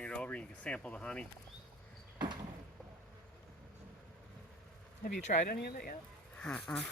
bring it over. You can sample the honey. Have you tried any of it yet? Uh-uh.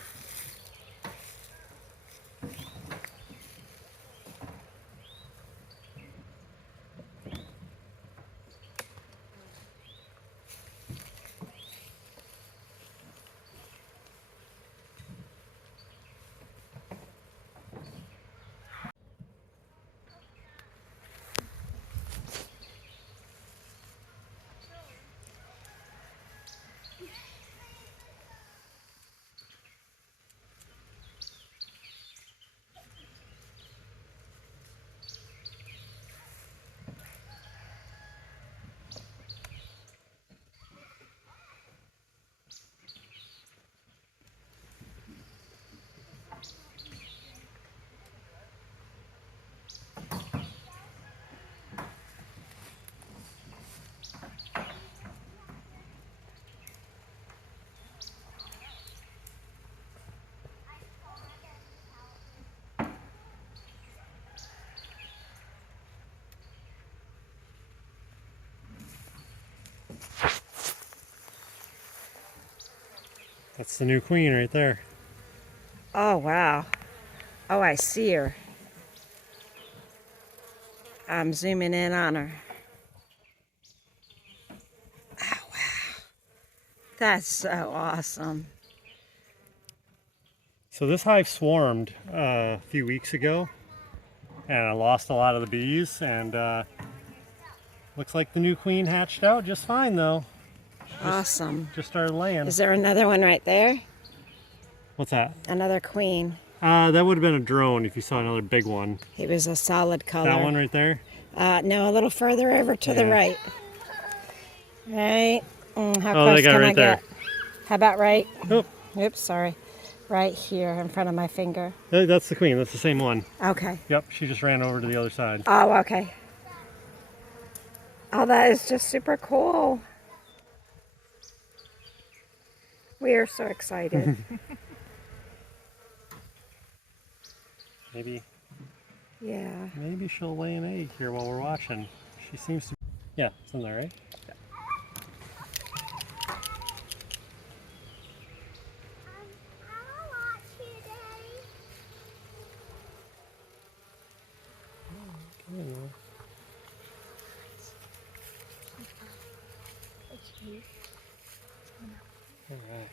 That's the new queen right there. Oh, wow. Oh, I see her. I'm zooming in on her. Oh, wow. That's so awesome. So this hive swarmed a few weeks ago, and I lost a lot of the bees, and looks like the new queen hatched out just fine though. Awesome. Just started laying. Is there another one right there? What's that? Another queen. That would have been a drone if you saw another big one. He was a solid color. That one right there? No, a little further over to the right. Right? How Oh, they close got it can right I there. get? How about right? Oh, Oops, sorry. Right here in front of my finger. that's the queen. That's the same one. Okay. Yep, she just ran over to the other side. Oh, okay. Oh, that is just super cool. We are so excited. Maybe Yeah. she'll lay an egg here while we're watching. She seems to. Yeah, it's in there, right? All right.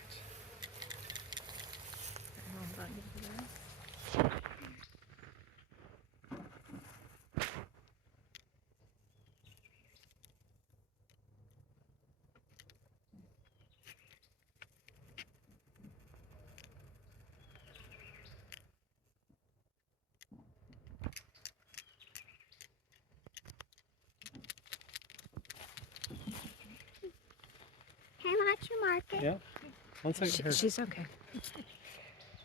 Can I watch you mark it? Yeah. One second here. She's okay.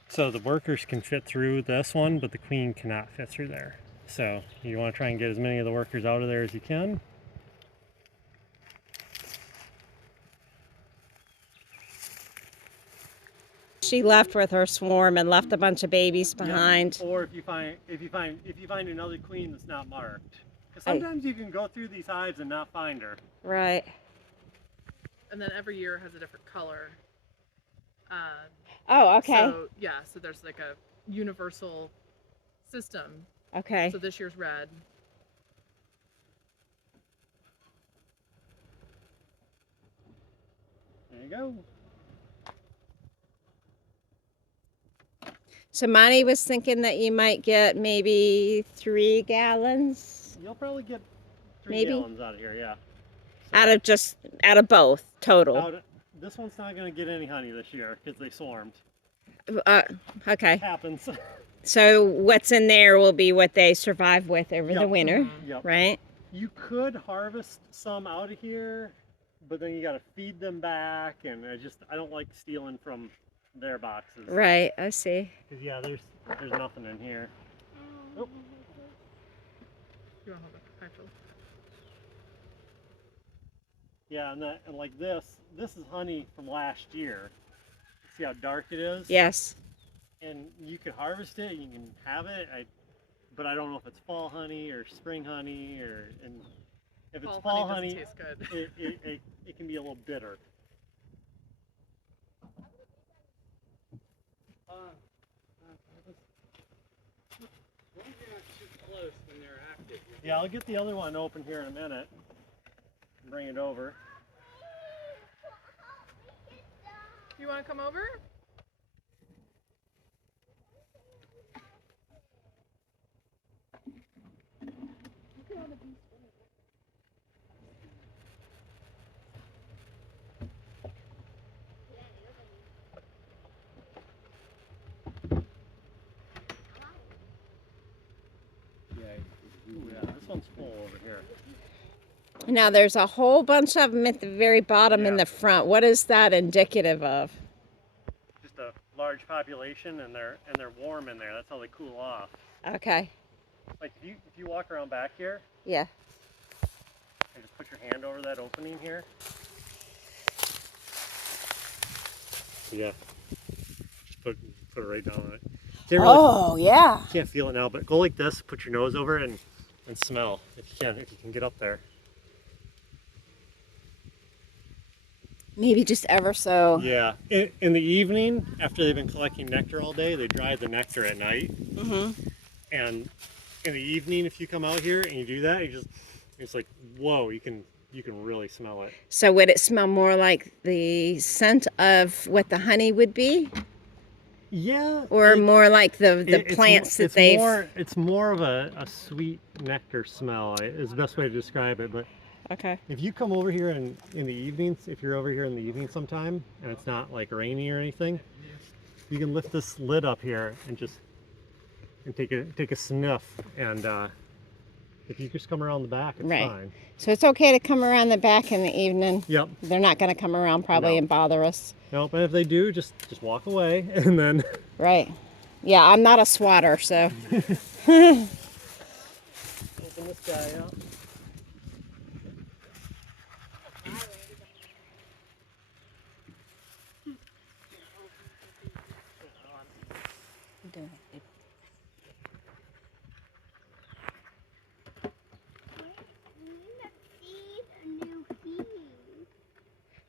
So the workers can fit through this one, but the queen cannot fit through there. So you want to try and get as many of the workers out of there as you can. She left with her swarm and left a bunch of babies behind. Yep. Or if you find another queen that's not marked, because sometimes you can go through these hives and not find her. Right. And then every year has a different color. Oh, okay. So yeah, so there's like a universal system. Okay. So this year's red. There you go. So Monty was thinking that you might get maybe 3 gallons You'll probably get 3 Maybe. gallons out of here, yeah. out of both total. This one's not going to get any honey this year because they swarmed. Okay. It happens. So what's in there will be what they survive with over the Yep. winter, Yep. right? You could harvest some out of here, but then you got to feed them back, and I don't like stealing from their boxes. Right, I see. Because yeah, there's nothing in here. Oh. You want to hold it? Actually. Yeah, and like this is honey from last year. See how dark it is? Yes. And you could harvest it, you can have it, but I don't know if it's fall honey or spring honey, and If it's Fall fall honey honey, doesn't taste good. it can be a little bitter. Yeah, I'll get the other one open here in a minute and bring it over. You want to come over? Ooh, yeah, this one's full over here. Now there's a whole bunch of them at the very bottom in Yeah. the front. What is that indicative of? Just a large population, and they're warm in there. That's how they cool off. Okay. Like if you walk around back here Yeah. and just put your hand over that opening here. Yeah. Just put it right down on it. Can't really, Oh, yeah. can't feel it now, but go like this. Put your nose over it and smell if you can get up there. Maybe just ever so. Yeah. In the evening, after they've been collecting nectar all day, they dry the nectar at night. Mm-hmm. And in the evening, if you come out here and you do that, it's like, whoa, you can really smell it. So would it smell more like the scent of what the honey would be? Yeah. Or more like the plants that they've... It's more of a sweet nectar smell is the best way to describe it. But Okay. if you come over here in the evenings, if you're over here in the evening sometime and it's not like rainy or anything, you can lift this lid up here and take a sniff, and if you just come around the back, it's Right. fine. So it's okay to come around the back in the evening. Yep. They're not going to come around probably No. and bother us. Nope. And if they do, just walk away, and then. Right. Yeah, I'm not a swatter, so. Open this guy up.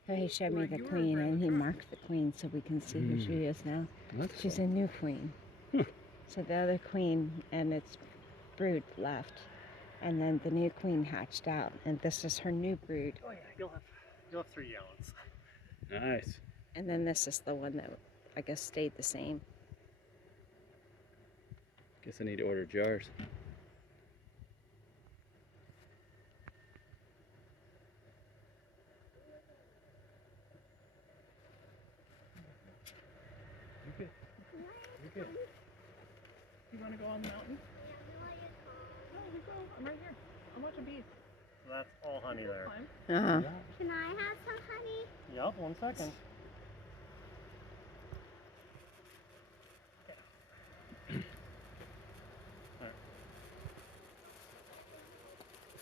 So he showed me the queen, and he marked the queen so we can see who she is now. She's a new queen. So the other queen and its brood left, and then the new queen hatched out, and this is her new brood. Oh yeah, you'll have 3 gallons. Nice. And then this is the one that I guess stayed the same. Guess I need to order jars. You're good. You want to go on the mountain? No, we go. I'm right here. I'm watching bees. So that's all honey there. Climb. Uh-huh. Can I have some honey? Yep, 1 second.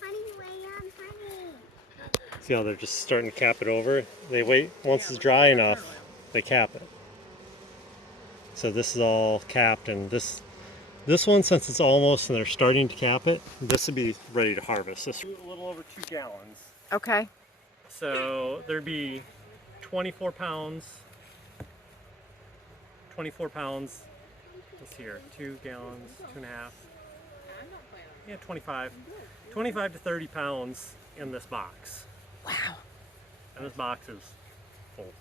Honey, William, honey. See how they're just starting to cap it over? They wait, once it's dry enough, they cap it. So this is all capped, and this one, since it's almost and they're starting to cap it, this would be ready to harvest. This is a little over 2 gallons. Okay. So there'd be 24 pounds. 24 pounds. Let's see here, 2 gallons, 2.5. Yeah, 25 to 30 pounds in this box. Wow. And this box is full.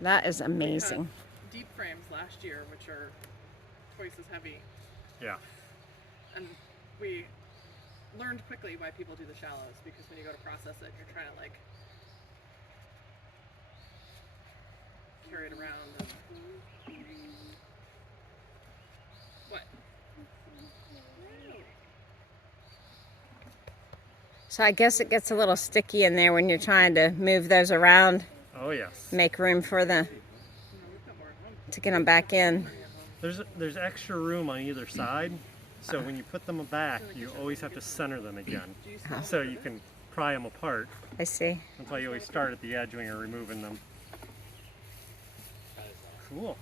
That is amazing. Deep frames last year, which are twice as heavy, Yeah. and we learned quickly why people do the shallows, because when you go to process it, you're trying to like carry it around. And... What? So I guess it gets a little sticky in there when you're trying to move those around, Oh yes. make room for to get them back in. There's extra room on either side, so when you put them back, you always have to center them again, so you can pry them apart. I see. That's why you always start at the edge when you're removing them. Cool.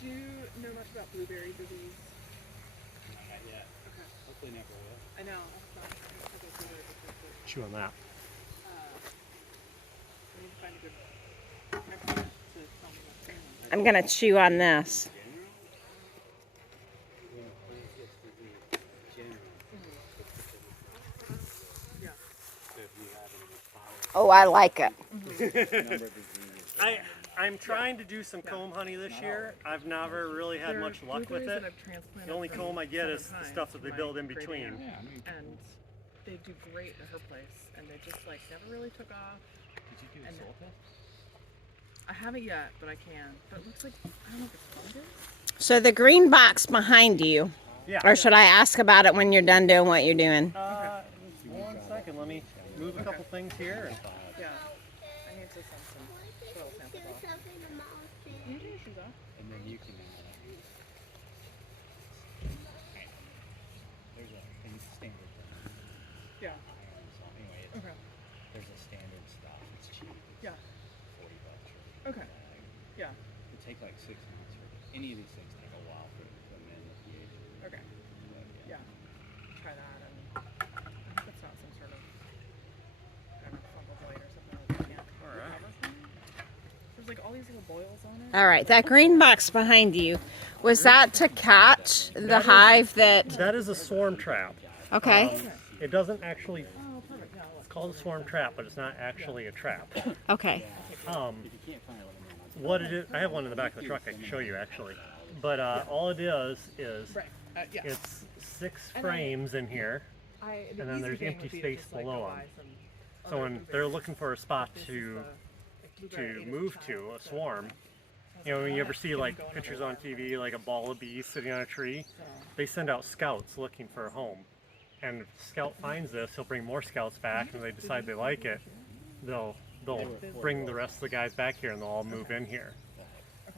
Do you know much about blueberry disease? Not yet. Okay. Hopefully never will. I know. I think blueberry disease. Chew on that. We need to find a good expert to tell me what's going on. I'm gonna chew on this. Yeah. Oh, I like it. I'm trying to do some comb honey this year. I've never really had There are much luck with blueberries it. that I've transplanted The only from comb I get is Southern the Pine stuff that to they my build in great between. aunt, and they do great at her place, and they just like never really took off. Did you do And the soul test? I haven't yet, but I can. But it looks like, I don't know if it's fungus. So the green box behind you, Yeah. or should I ask about it when you're done doing what you're doing? 1 second. Let me move a couple things here. Yeah. I need to send some soil samples off. You do your shoes off. And then you can. There's a standard. Yeah. So anyway, Okay. there's a standard stuff. It's cheap. Yeah. $40 for Okay. Yeah. It take like 6 months for any of these things take a while for them in the pH. Okay. But, Yeah. Try that, and I hope it's not some sort of, I don't know, fungal blight or something that they can't recover from. There's like all these little boils on it. All right, that green box behind you, was that to catch the hive that? That is a swarm trap. Okay. It doesn't actually, Oh, perfect. Yeah, it's called a swarm trap, but it's not actually a trap. Okay. What it is, I have one in the back of the truck I can show you actually. But all it is right. Yeah. it's 6 frames in here. The and then easy there's thing empty would be to space just, like, below go 'em. buy some So other when they're blueberries. looking for a spot This is to the, like, blueberry move child, to, a so swarm, you know, when you ever see like pictures on TV, like a ball of bees sitting on a tree, they send out scouts looking for a home. And if the scout finds this, he'll bring more scouts back, and they decide they like it, they'll bring the rest of the guys back here, and they'll all move in here.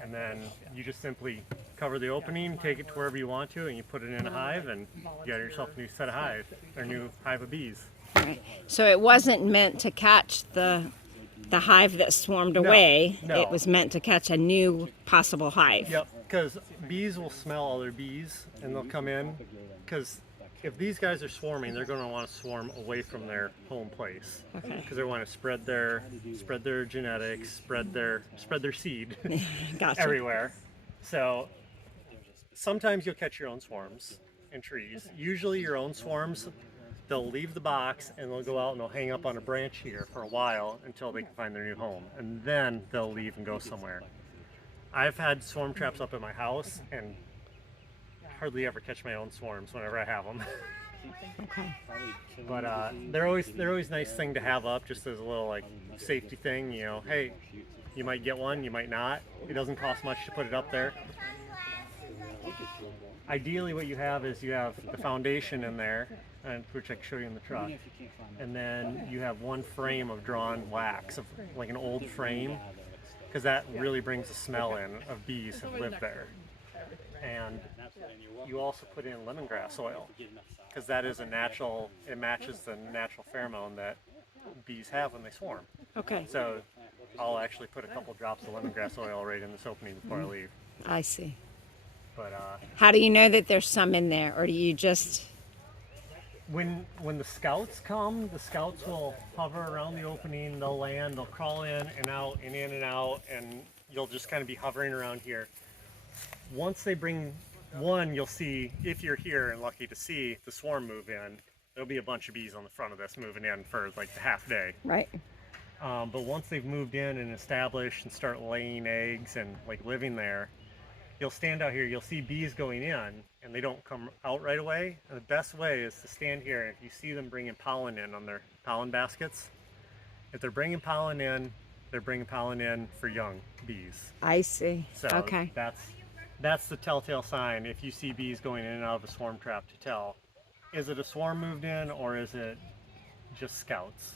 And then you just simply cover the opening, take it to wherever you want to, and you put it in a hive, and you got yourself a new set of hive, or new hive of bees. All right. So it wasn't meant to catch the hive that swarmed away. no. It was meant to catch a new possible hive. Yep, because bees will smell other bees, and they'll come in, because if these guys are swarming, they're going to want to swarm away from their home place, Okay. because they want to spread their genetics, spread their seed Gotcha. everywhere. So sometimes you'll catch your own swarms in trees. Usually your own swarms, they'll leave the box and they'll go out and they'll hang up on a branch here for a while until they can find their new home, and then they'll leave and go somewhere. I've had swarm traps up at my house and hardly ever catch my own swarms whenever I have them. Okay. But they're always nice thing to have up, just as a little like safety thing. You know, hey, you might get one, you might not. It doesn't cost much to put it up there. Ideally, what you have is you have the foundation in there, and which I can show you in the truck, and then you have 1 frame of drawn wax, of like an old frame, because that really brings the smell in of bees have lived there. And you also put in lemongrass oil, because that is a natural, it matches the natural pheromone that bees have when they swarm. Okay. So I'll actually put a couple drops of lemongrass oil right in this opening before I leave. I see. But How do you know that there's some in there, or do you just? when the scouts come, the scouts will hover around the opening, they'll land, they'll crawl in and out and in and out, and you'll just kind of be hovering around here. Once they bring one, you'll see, if you're here and lucky to see the swarm move in, there'll be a bunch of bees on the front of this moving in for like the half day. Right. But once they've moved in and established and start laying eggs and like living there, you'll stand out here, you'll see bees going in, and they don't come out right away. And the best way is to stand here, and if you see them bringing pollen in on their pollen baskets, if they're bringing pollen in, they're bringing pollen in for young bees. I see. So Okay. that's the telltale sign if you see bees going in and out of a swarm trap, to tell, is it a swarm moved in or is it just scouts?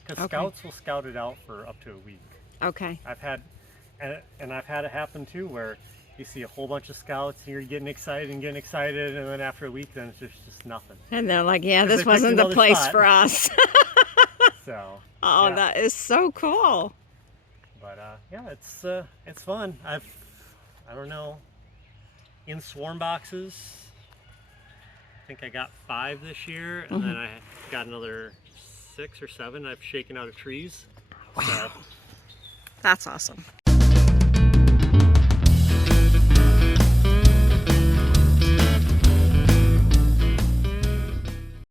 Because Okay. scouts will scout it out for up to a week. Okay. I've had it happen too, where you see a whole bunch of scouts and you're getting excited, and then after a week, then it's just nothing. And they're like, yeah, They this picked wasn't the another place spot. for us. So. Oh, yeah. that is so cool. But yeah, it's fun. I don't know. in swarm boxes. I think I got 5 this year, and then I got another 6 or 7 I've shaken out of trees. So That's awesome.